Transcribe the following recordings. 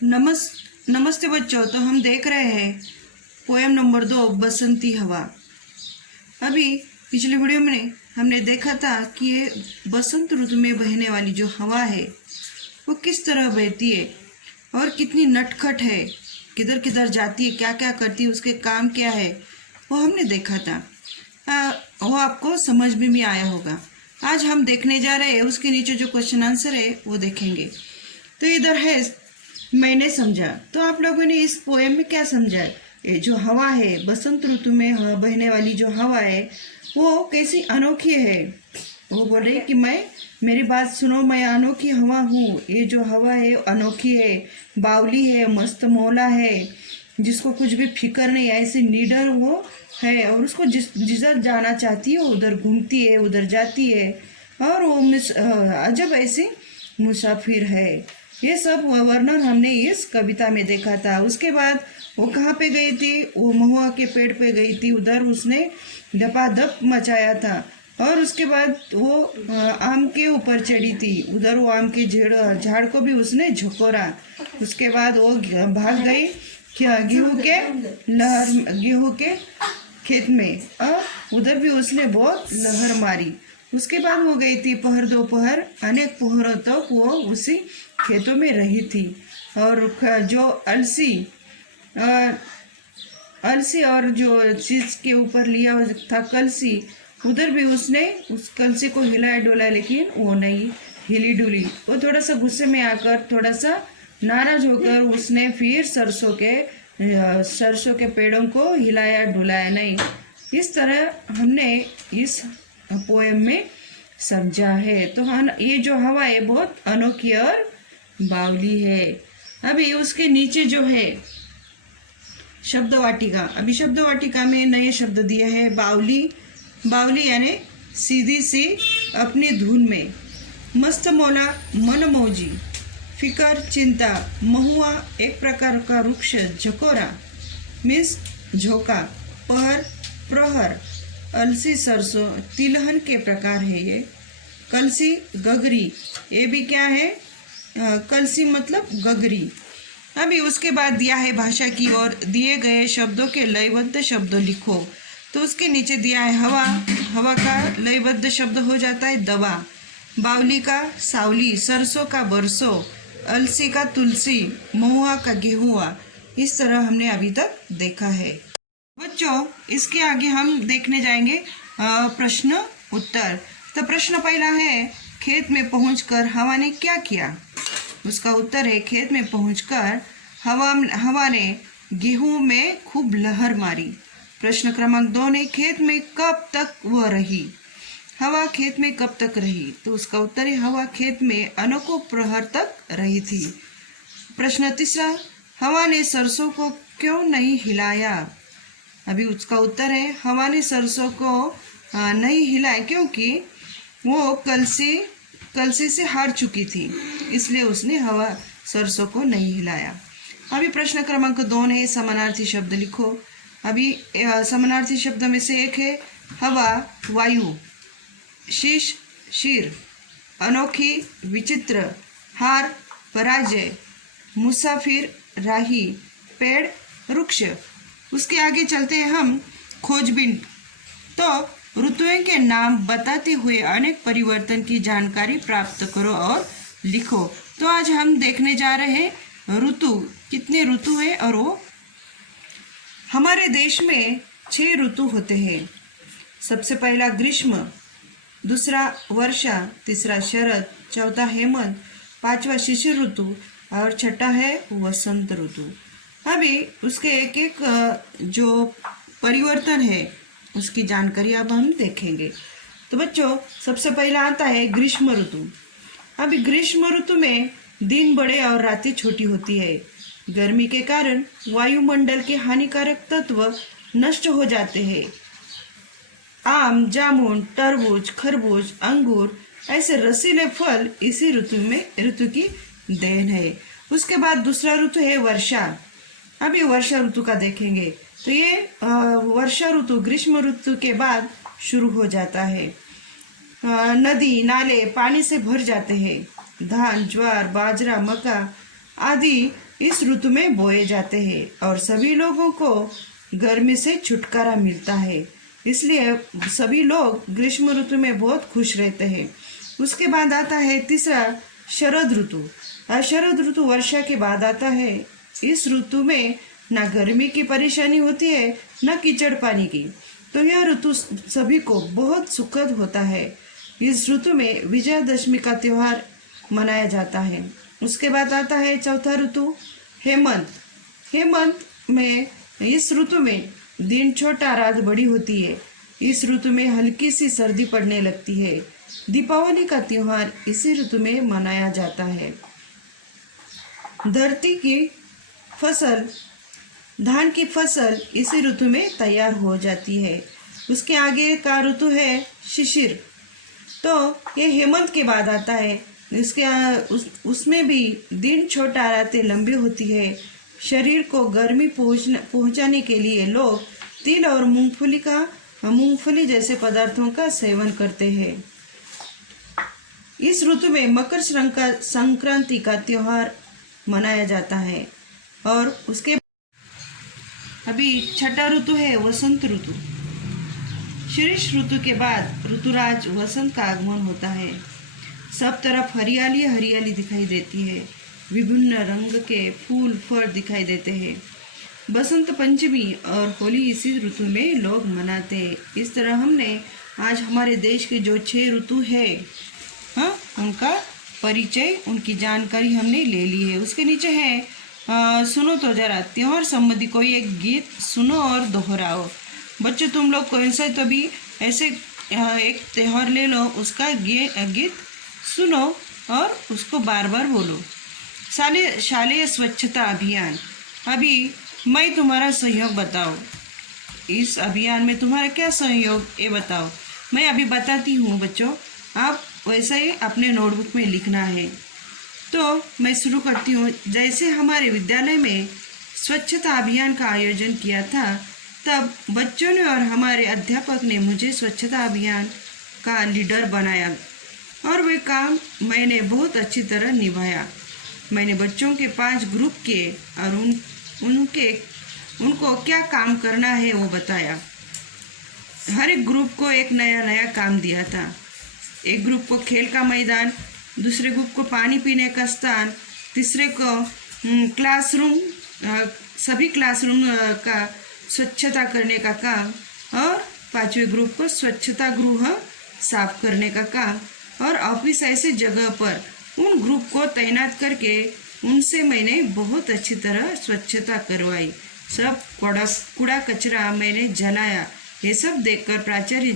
नमस्ते बच्चों। तो हम देख रहे हैं पोएम नंबर 2 बसंती हवा। अभी पिछले वीडियो में हमने देखा था कि ये बसंत ऋतु में बहने वाली जो हवा है वो किस तरह बहती है और कितनी नटखट है, किधर किधर जाती है, क्या क्या करती है, उसके काम क्या है, वो हमने देखा था। वो आपको समझ में भी आया होगा। आज हम देखने जा रहे हैं उसके नीचे जो क्वेश्चन आंसर है वो देखेंगे। तो इधर है मैंने समझा। तो आप लोगों ने इस पोएम में क्या समझा? ये जो हवा है, बसंत ऋतु में बहने वाली जो हवा है वो कैसी अनोखी है। वो बोल रही कि मेरी बात सुनो, मैं अनोखी हवा हूँ। ये जो हवा है अनोखी है, बावली है, मस्त मौला है, जिसको कुछ भी फिक्र नहीं, ऐसी निडर वो है और उसको जिधर जाना चाहती है उधर घूमती है, उधर जाती है और वो अजब ऐसी मुसाफिर है। ये सब वर्णन हमने इस कविता में देखा था। उसके बाद वो कहाँ पे गई थी? वो महुआ के पेड़ पे गई थी, उधर उसने धपाधप मचाया था। और उसके बाद वो आम के ऊपर चढ़ी थी, उधर वो आम के झाड़ को भी उसने झकोरा। उसके बाद वो भाग गई गेहूं के खेत में और उधर भी उसने बहुत लहर मारी। उसके बाद वो गई थी पहर दोपहर, अनेक पहरों तक वो उसी खेतों में रही थी। और जो अलसी और जो चीज के ऊपर लिया था कलसी, उधर भी उसने उस कलसी को हिलाया डोलाया, लेकिन वो नहीं हिली डुली। वो थोड़ा सा गुस्से में आकर, थोड़ा सा नाराज होकर उसने फिर सरसों के पेड़ों को हिलाया डुलाया नहीं। इस तरह हमने इस पोएम में समझा है। तो ये जो हवा है बहुत अनोखी और बावली है। अभी उसके नीचे जो है शब्द वाटिका। अभी शब्द वाटिका में नए शब्द दिए हैं। बावली, बावली यानी सीधी सी अपनी धुन में, मस्त मौला मनमौजी, फिकर चिंता, महुआ एक प्रकार का वृक्ष, झकोरा मीन्स झोंका, पहर प्रहर, अलसी सरसों तिलहन के प्रकार है ये, कलसी गगरी, ये भी क्या है? कलसी मतलब गगरी। अभी उसके बाद दिया है भाषा की और दिए गए शब्दों के लयबद्ध शब्द लिखो। तो उसके नीचे दिया है हवा, हवा का लयबद्ध शब्द हो जाता है दवा, बावली का सावली, सरसों का बरसों, अलसी का तुलसी, महुआ का गेहुआ। इस तरह हमने अभी तक देखा है। बच्चों, इसके आगे हम देखने जाएंगे प्रश्न उत्तर। तो प्रश्न पहला है, खेत में पहुंचकर हवा ने क्या किया? उसका उत्तर है, खेत में पहुंचकर हवा ने गेहूं में खूब लहर मारी। प्रश्न क्रमांक 2 ने, खेत में कब तक वह रही? हवा खेत में कब तक रही? तो उसका उत्तर है, हवा खेत में अनेकों प्रहर तक रही थी। प्रश्न तीसरा, हवा ने सरसों को क्यों नहीं हिलाया? अभी उसका उत्तर है, हवा ने सरसों को नहीं हिलाया क्योंकि वो कलसी से हार चुकी थी, इसलिए उसने हवा सरसों को नहीं हिलाया। अभी प्रश्न क्रमांक 2 है, समानार्थी शब्द लिखो। अभी समानार्थी शब्द में से एक है हवा वायु, शीश शीर, अनोखी विचित्र, हार पराजय, मुसाफिर राही, पेड़ वृक्ष। उसके आगे चलते हैं हम खोजबीन। तो ऋतुओं के नाम बताते हुए अनेक परिवर्तन की जानकारी प्राप्त करो और लिखो। तो आज हम देखने जा रहे हैं ऋतु, कितने ऋतु है। और वो हमारे देश में 6 ऋतु होते हैं। सबसे पहला ग्रीष्म, दूसरा वर्षा, तीसरा शरद, चौथा हेमंत, पांचवा शिशिर ऋतु और छठा है वसंत ऋतु। अभी उसके एक एक जो परिवर्तन है उसकी जानकारी अब हम देखेंगे। तो बच्चों, सबसे पहला आता है ग्रीष्म ऋतु। अभी ग्रीष्म ऋतु में दिन बड़े और रातें छोटी होती है। गर्मी के कारण वायुमंडल के हानिकारक तत्व नष्ट हो जाते हैं। आम, जामुन, तरबूज, खरबूज, अंगूर ऐसे रसीले फल इसी ऋतु की देन है। उसके बाद दूसरा ऋतु है वर्षा। अभी वर्षा ऋतु का देखेंगे। तो ये वर्षा ऋतु ग्रीष्म ऋतु के बाद शुरू हो जाता है। नदी नाले पानी से भर जाते हैं। धान, ज्वार, बाजरा, मक्का आदि इस ऋतु में बोए जाते हैं और सभी लोगों को गर्मी से छुटकारा मिलता है। इसलिए सभी लोग ग्रीष्म ऋतु में बहुत खुश रहते हैं। उसके बाद आता है तीसरा शरद ऋतु। शरद ऋतु वर्षा के बाद आता है। इस ऋतु में ना गर्मी की परेशानी होती है ना कीचड़ पानी की, तो यह ऋतु सभी को बहुत सुखद होता है। इस ऋतु में विजयादशमी का त्योहार मनाया जाता है। उसके बाद आता है चौथा ऋतु हेमंत। हेमंत में इस ऋतु में दिन छोटा रात बड़ी होती है। इस ऋतु में हल्की सी सर्दी पड़ने लगती है। दीपावली का त्योहार इसी ऋतु में मनाया जाता है। धरती की फसल, धान की फसल इसी ऋतु में तैयार हो जाती है। उसके आगे का ऋतु है शिशिर, तो ये हेमंत के बाद आता है। उसमें भी दिन छोटा रातें लंबी होती है। शरीर को गर्मी पहुंचाने के लिए लोग तिल और मूंगफली जैसे पदार्थों का सेवन करते हैं। इस ऋतु में मकर संक्रांति का त्योहार मनाया जाता है। और उसके अभी छठा ऋतु है वसंत ऋतु। शीर्ष ऋतु के बाद ऋतुराज वसंत का आगमन होता है। सब तरफ हरियाली हरियाली दिखाई देती है। विभिन्न रंग के फूल फल दिखाई देते हैं। बसंत पंचमी और होली इसी ऋतु में लोग मनाते हैं। इस तरह हमने आज हमारे देश के जो 6 ऋतु है, उनका परिचय, उनकी जानकारी हमने ले ली है। उसके नीचे है सुनो तो जरा त्योहार संबंधी कोई एक गीत सुनो और दोहराओ। बच्चों तुम लोग कौन सा तो भी ऐसे एक त्योहार ले लो, उसका गीत सुनो और उसको बार बार बोलो। शालेय स्वच्छता अभियान। अभी मैं तुम्हारा सहयोग बताओ। इस अभियान में तुम्हारा क्या सहयोग ये बताओ। मैं अभी बताती हूँ बच्चों, आप वैसा ही अपने नोटबुक में लिखना है। तो मैं शुरू करती हूँ। जैसे हमारे विद्यालय में स्वच्छता अभियान का आयोजन किया था, तब बच्चों ने और हमारे अध्यापक ने मुझे स्वच्छता अभियान का लीडर बनाया और वे काम मैंने बहुत अच्छी तरह निभाया। मैंने बच्चों के 5 ग्रुप किए और उनको क्या काम करना है वो बताया। हर एक ग्रुप को एक नया नया काम दिया था। एक ग्रुप को खेल का मैदान, दूसरे ग्रुप को पानी पीने का स्थान, तीसरे को क्लासरूम, सभी क्लासरूम का स्वच्छता करने का काम, और 5वें ग्रुप को स्वच्छता गृह साफ करने का काम। और ऑफिस ऐसे जगह पर उन ग्रुप को तैनात करके उनसे मैंने बहुत अच्छी तरह स्वच्छता करवाई। सब कूड़ा कचरा मैंने जलाया। ये सब देखकर प्राचार्य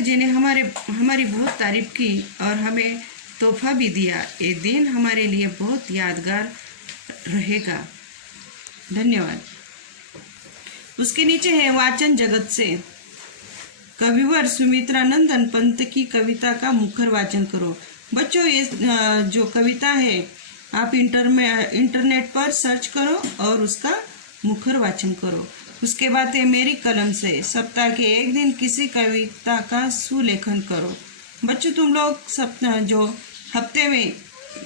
जी ने हमारी बहुत तारीफ की और हमें तोहफा भी दिया। ये दिन हमारे लिए बहुत यादगार रहेगा। धन्यवाद। उसके नीचे है वाचन जगत से। कविवर सुमित्रानंदन पंत की कविता का मुखर वाचन करो। बच्चों ये जो कविता है आप इंटरनेट पर सर्च करो और उसका मुखर वाचन करो। उसके बाद है मेरी कलम से। सप्ताह के एक दिन किसी कविता का सुलेखन करो। बच्चों तुम लोग जो हफ्ते में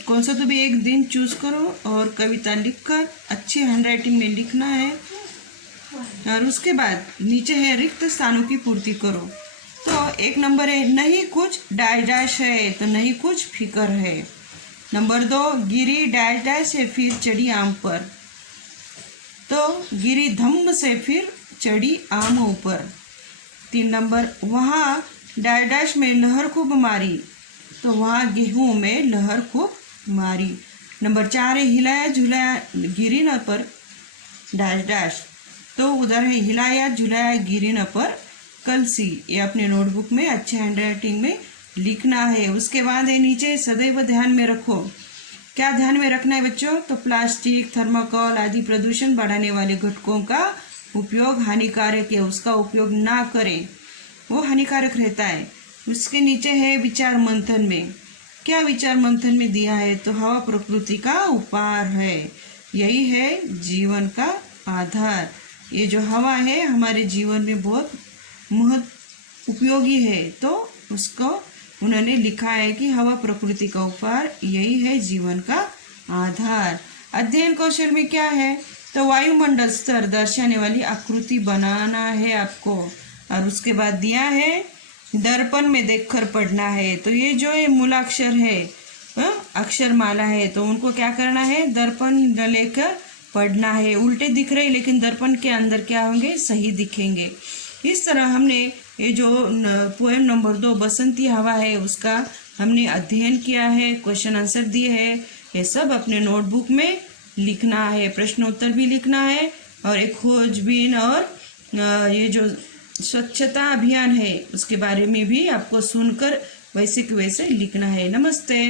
कौन सा तो भी एक दिन चूज करो और कविता लिखकर अच्छी हैंडराइटिंग में लिखना है। और उसके बाद नीचे है रिक्त स्थानों की पूर्ति करो। तो 1 नंबर है नहीं कुछ डैश डैश है तो नहीं कुछ फिकर है। नंबर 2 गिरी डैश डैश से फिर चढ़ी आम पर, तो गिरी धम्म से फिर चढ़ी आम ऊपर। 3 नंबर वहाँ डैश डैश में लहर खूब मारी, तो वहाँ गेहूँ में लहर खूब मारी। नंबर 4 है हिलाया झुलाया गिरी न पर डैश डैश, तो उधर है हिलाया झुलाया गिरी न पर कलसी। ये अपने नोटबुक में अच्छे हैंडराइटिंग में लिखना है। उसके बाद है नीचे सदैव ध्यान में रखो। क्या ध्यान में रखना है बच्चों? तो प्लास्टिक, थर्माकोल आदि प्रदूषण बढ़ाने वाले घटकों का उपयोग हानिकारक है, उसका उपयोग ना करें, वो हानिकारक रहता है। उसके नीचे है विचार मंथन में। क्या विचार मंथन में दिया है? तो हवा प्रकृति का उपहार है, यही है जीवन का आधार। ये जो हवा है हमारे जीवन में बहुत उपयोगी है, तो उसको उन्होंने लिखा है कि हवा प्रकृति का उपहार, यही है जीवन का आधार। अध्ययन कौशल में क्या है, तो वायुमंडल स्तर दर्शाने वाली आकृति बनाना है आपको, और उसके बाद दिया है दर्पण में देखकर पढ़ना है। तो ये जो है मूलाक्षर है, अक्षर माला है, तो उनको क्या करना है, दर्पण लेकर पढ़ना है। उल्टे दिख रहे लेकिन दर्पण के अंदर क्या होंगे, सही दिखेंगे। इस तरह हमने ये जो पोएम नंबर 2 बसंती हवा है उसका हमने अध्ययन किया है, क्वेश्चन आंसर दिए हैं। ये सब अपने नोटबुक में लिखना है, प्रश्न उत्तर भी लिखना है, और एक खोजबीन और ये जो स्वच्छता अभियान है उसके बारे में भी आपको सुनकर वैसे के वैसे लिखना है। नमस्ते।